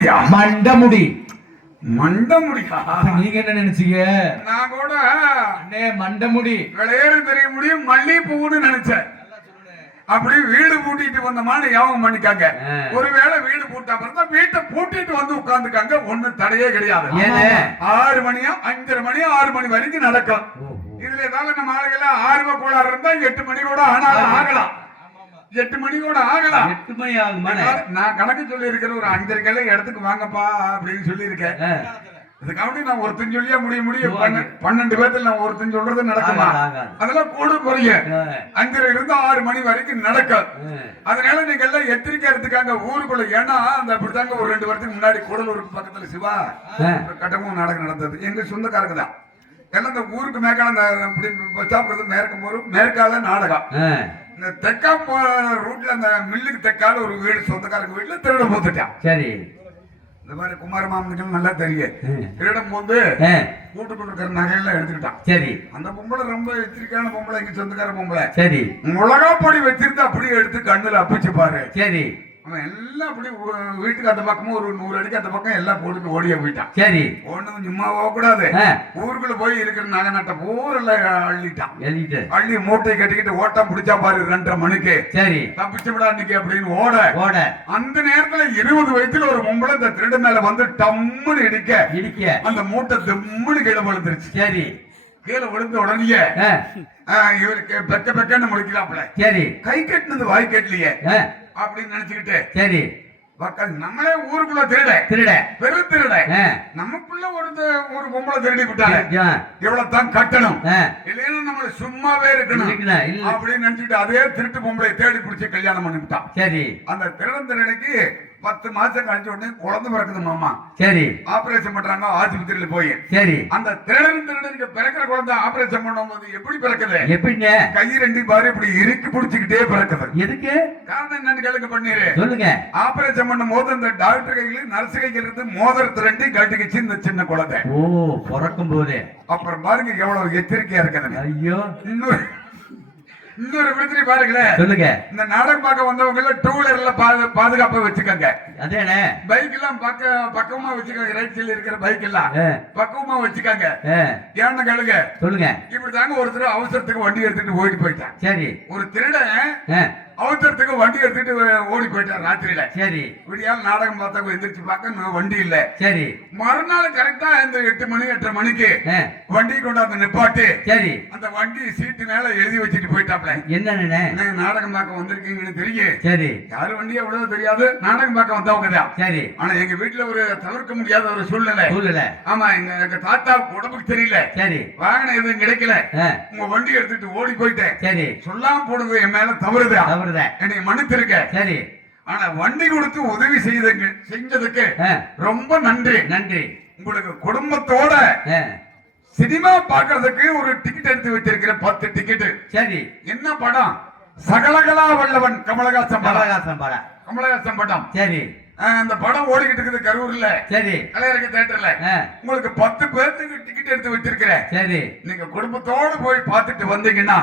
மண்டமுடி மண்டமுடியா? நீங்க என்ன நினைச்சீங்க? நான் கூட அண்ணே மண்டமுடி விளையாடு தெரிய முடியும் மல்லிகைப்பூன்னு நினைச்சேன். அப்படி வீடு பூட்டிட்டு வந்தமான யாவும் பண்ணிக்காங்க. ஒருவேளை வீடு பூட்டா பிறந்தா வீட்டை பூட்டிட்டு வந்து உட்கார்ந்துக்காங்க. ஒண்ணு தடையே கிடையாது. 6 மணியா 5:30 மணி 6 மணி வரைக்கும் நடக்கும். இதுல ஏதாவது நம்ம ஆளுகளை ஆர்வ கோளாறு இருந்தா 8 மணி கூட ஆனாலும் ஆகலாம். 8 மணி கூட ஆகலாம். 8 மணி ஆகுமா? நான் கணக்கு சொல்லி இருக்கிற ஒரு 5:30 இடத்துக்கு வாங்கப்பா அப்படின்னு சொல்லி இருக்கேன். இதுக்காக நான் ஒருத்தன் சொல்லியா முடியும் 12 பேர்த்துல நான் ஒருத்தன் சொல்றது நடக்குமா? அதெல்லாம் கூட குறைய 5:30 இருந்து 6 மணி வரைக்கும் நடக்கும். அதனால நீங்க எல்லாம் எச்சரிக்கை எடுத்துக்காங்க ஊருக்குள்ள. ஏன்னா அந்த அப்படித்தாங்க ஒரு 2 வருஷத்துக்கு முன்னாடி கூடலூருக்கு பக்கத்துல சிவா கட்டமும் நாடகம் நடந்தது. எங்க சொந்தக்காரங்க தான் எல்லாம் இந்த ஊருக்கு மேற்கால அப்படி சாப்பிடுறது மேற்கால நாடகம். இந்த தெக்கா ரூட்ல அந்த மில்லுக்கு தெக்கால ஒரு வீடு சொந்தக்காரங்க வீட்டுல திருட போத்துட்டான். சரி, இந்த மாதிரி குமார மாமனுக்கு நல்லா தெரியும். திருடம் போது கூட்டுக்குள்ள இருக்கிற நகையெல்லாம் எடுத்துக்கிட்டான். சரி, அந்த பொம்பளை ரொம்ப எச்சரிக்கையான பொம்பளை, எங்க சொந்தக்கார பொம்பளை. சரி, மிளகா பொடி வச்சிருந்து அப்படியே எடுத்து கண்ணுல அப்பிச்சு பாரு. சரி, அவன் எல்லாம் அப்படி வீட்டுக்கு அந்த பக்கமும் ஒரு 100 அடிக்கு அந்த பக்கம் எல்லாம் போட்டுட்டு ஓடிய போயிட்டான். சரி, ஒண்ணு சும்மா போகக்கூடாது. ஊருக்குள்ள போய் இருக்கிற நகை நட்ட ஊரெல்லாம் அள்ளிட்டான். அள்ளி மூட்டை கட்டிக்கிட்டு ஓட்டம் பிடிச்சா பாரு 2:30 மணிக்கு. சரி, தப்பிச்சு விடா இன்னைக்கு அப்படின்னு ஓட அந்த நேரத்துல 20 வயசுல ஒரு பொம்பளை இந்த திருடு மேல வந்து டம்முன்னு இடிக்க அந்த மூட்டை திம்முன்னு கீழே விழுந்துருச்சு. சரி, கீழே விழுந்த உடனே இவருக்கு பெக்கன்னு முடிக்கலாம்ல. சரி, கை கட்டினது வாய் கட்டலையே அப்படின்னு நினைச்சுக்கிட்டு. சரி, நம்மளே ஊருக்குள்ள திருட பெரு திருட நமக்குள்ள ஒரு பொம்பளை திருடி விட்டாங்க. இவ்வளவு தான் கட்டணும் இல்லைன்னா நம்மள சும்மாவே இருக்கணும் அப்படின்னு நினைச்சுட்டு அதே திருட்டு பொம்பளை தேடி பிடிச்சி கல்யாணம் பண்ணிவிட்டான். சரி, அந்த திருடனுக்கு 10 மாசம் கழிச்ச உடனே குழந்தை பிறக்குது மாமா. சரி, ஆபரேஷன் பண்றாங்க ஆஸ்பத்திரியில போய். சரி, அந்த திருடனுக்கு பிறக்கிற குழந்தை ஆபரேஷன் பண்ணும்போது எப்படி பிறக்குது? எப்படிங்க? கை 2 பாரு இப்படி இறுக்கி பிடிச்சுக்கிட்டே பிறக்குது. எதுக்கு? காரணம் என்னன்னு கேளுங்க பண்ணிரு சொல்லுங்க. ஆபரேஷன் பண்ணும் போது அந்த டாக்டர் கையில நர்ஸ் கையில இருந்து மோதிரத்தை 2 கட்டிக்கிச்சு இந்த சின்ன குழந்தை. ஓ, பிறக்கும் போதே. அப்புறம் பாருங்க எவ்வளவு எச்சரிக்கையா இருக்குது. ஐயோ, இன்னொரு விருத்தி பாருங்களேன். சொல்லுங்க. இந்த நாடகம் பார்க்க வந்தவங்க 2 வீலர்ல பாதுகாப்பா வச்சுக்கோங்க. அதேனே பைக் எல்லாம் பக்கமா வச்சுக்கோங்க. ரைட் சைடுல இருக்கிற பைக் எல்லாம் பக்கமா வச்சுக்கோங்க. ஏன்னு கேளுங்க. சொல்லுங்க. இப்படிதாங்க ஒருத்தர் அவசரத்துக்கு வண்டி எடுத்துட்டு ஓடி போயிட்டான். சரி, ஒரு திருடன் அவசரத்துக்கு வண்டி எடுத்துட்டு ஓடி போயிட்டார் ராத்திரியில. சரி, விடியால் நாடகம் பார்த்தா எந்திரிச்சு பார்க்க வண்டி இல்ல. சரி, மறுநாள் கரெக்டா இந்த 8 மணி 8:30 மணிக்கு வண்டி கொண்டாந்து நிப்பாட்டு. சரி, அந்த வண்டி சீட்டு மேல எழுதி வச்சுட்டு போயிட்டாப்ல. என்ன நாடகம் பார்க்க வந்திருக்கீங்கன்னு தெரியும். சரி, யாரு வண்டியா எவ்வளவு தெரியாது, நாடகம் பார்க்க வந்தவங்க தான். சரி, ஆனா எங்க வீட்டுல ஒரு தவிர்க்க முடியாத ஒரு சூழ்நிலை. ஆமா, எங்க தாத்தாவுக்கு உடம்புக்கு தெரியல. சரி, வாகனம் எதுவும் கிடைக்கல. உங்க வண்டி எடுத்துட்டு ஓடி போயிட்டேன். சரி, சொல்லாம போடுறது என் மேல தவறுதான். என்னை மன்னித்திருக்க. சரி, ஆனா வண்டி கொடுத்து உதவி செஞ்சதுக்கு ரொம்ப நன்றி. உங்களுக்கு குடும்பத்தோட சினிமா பாக்குறதுக்கு ஒரு டிக்கெட் எடுத்து வச்சிருக்கிற 10 டிக்கெட். சரி, என்ன படம்? சகலகலா வல்லவன் கமலஹாசன் படம். சரி, அந்த படம் ஓடிக்கிட்டு இருக்குது கரூர்ல. சரி, கலையரங்க தியேட்டர்ல. உங்களுக்கு 10 பேருக்கு டிக்கெட் எடுத்து வச்சிருக்கிறேன். சரி, நீங்க குடும்பத்தோட போய் பார்த்துட்டு வந்தீங்கன்னா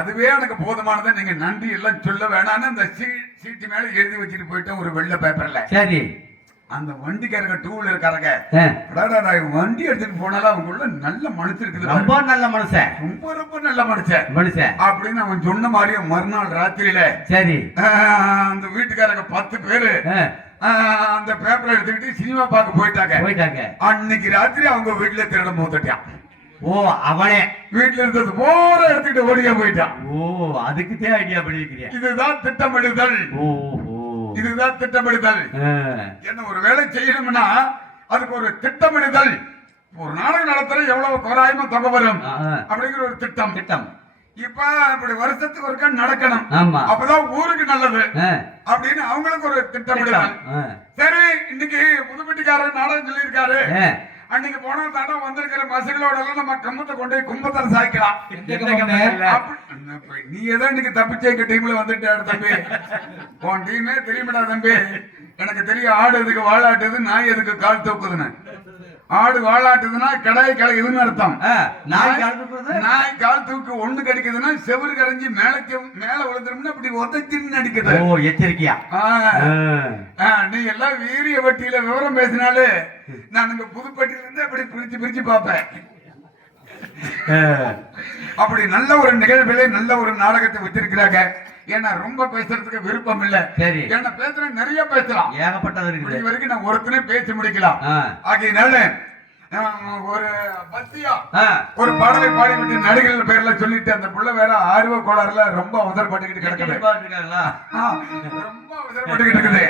அதுவே எனக்கு போதுமானது. நீங்க நன்றி எல்லாம் சொல்ல வேணாம்னு அந்த சீட்டு மேல எழுதி வச்சுட்டு போயிட்டேன் ஒரு வெள்ளை பேப்பர்ல. சரி, அந்த வண்டிக்காரங்க 2 வீலர்காரங்க வண்டி எடுத்துட்டு போனாலும் அவங்களுக்குள்ள நல்ல மனசு இருக்குது. ரொம்ப நல்ல மனுஷன், ரொம்ப நல்ல மனுஷன் அப்படின்னு அவன் சொன்ன மாதிரியே மறுநாள் ராத்திரியில. சரி, அந்த வீட்டுக்காரங்க 10 பேரு அந்த பேப்பரை எடுத்துக்கிட்டு சினிமா பார்க்க போயிட்டாங்க. அன்னைக்கு ராத்திரி அவங்க வீட்டுல திருட போத்துட்டான். ஓ, அவனே வீட்டுல இருந்தது போற எடுத்துக்கிட்டு ஓடியா போயிட்டான். ஓ, அதுக்கு தான் ஐடியா பண்ணிருக்கிறியா? இதுதான் திட்டமிடுதல். இதுதான் திட்டமிடுதல். என்ன ஒரு வேலை செய்யணும்னா அதுக்கு ஒரு திட்டமிடுதல். ஒரு நாடகம் நடத்துற எவ்வளவு தோராயமா தொகை வரும் அப்படிங்கிற ஒரு திட்டம். இப்ப இப்படி வருஷத்துக்கு ஒருக்கா நடக்கணும். அப்பதான் ஊருக்கு நல்லது அப்படின்னு அவங்களுக்கு ஒரு திட்டமிடுதல். சரி, இன்னைக்கு புதுப்பட்டிக்காரர் நாடகம் சொல்லி இருக்காரு. அன்னைக்கு போன தடம் வந்திருக்கிற மசங்களோட எல்லாம் நம்ம கம்பத்தை கொண்டு கும்பத்தை சாய்க்கலாம். நீ ஏதோ இன்னைக்கு தப்பிச்சே எங்க டீம்ல வந்துட்டாரு தம்பி. உன் டீமே தெரியுமாடா தம்பி? எனக்கு தெரியும் ஆடு எதுக்கு வாழாட்டுது, நாய் எதுக்கு கால் தூக்குதுன்னு. ஆடு வாழாட்டுதுன்னா கடாய் கலையுதுன்னு அர்த்தம். நாய் கால் தூக்கு ஒண்ணு கடிக்குதுன்னா செவுரு கரைஞ்சி மேல விழுந்துரும்னு அப்படி உதச்சின்னு அடிக்குது. ஓ எச்சரிக்கையா. நீ எல்லாம் வீரிய வட்டியில விவரம் பேசினாலே நான் இங்க புதுப்பட்டியில இருந்து அப்படி பிரிச்சு பிரிச்சு பார்ப்பேன். அப்படி நல்ல ஒரு நிகழ்வுகளை நல்ல ஒரு நாடகத்தை வச்சிருக்கிறாங்க. ஏன்னா ரொம்ப பேசுறதுக்கு விருப்பம் இல்ல. சரி. ஏன்னா பேசுற நிறைய பேசலாம், ஏகப்பட்டது இருக்குது. இது வரைக்கும் நான் ஒருத்தனே பேசி முடிக்கலாம். ஆகையினால ஒரு பத்தியா ஒரு பாடலை பாடிவிட்டு நடிகர்கள் பேர்ல சொல்லிட்டு அந்த புள்ள வேற ஆர்வ கோளாறுல ரொம்ப அவசரப்பட்டுக்கிட்டு கிடக்குது. ரொம்ப அவசரப்பட்டுக்கிட்டு இருக்குது.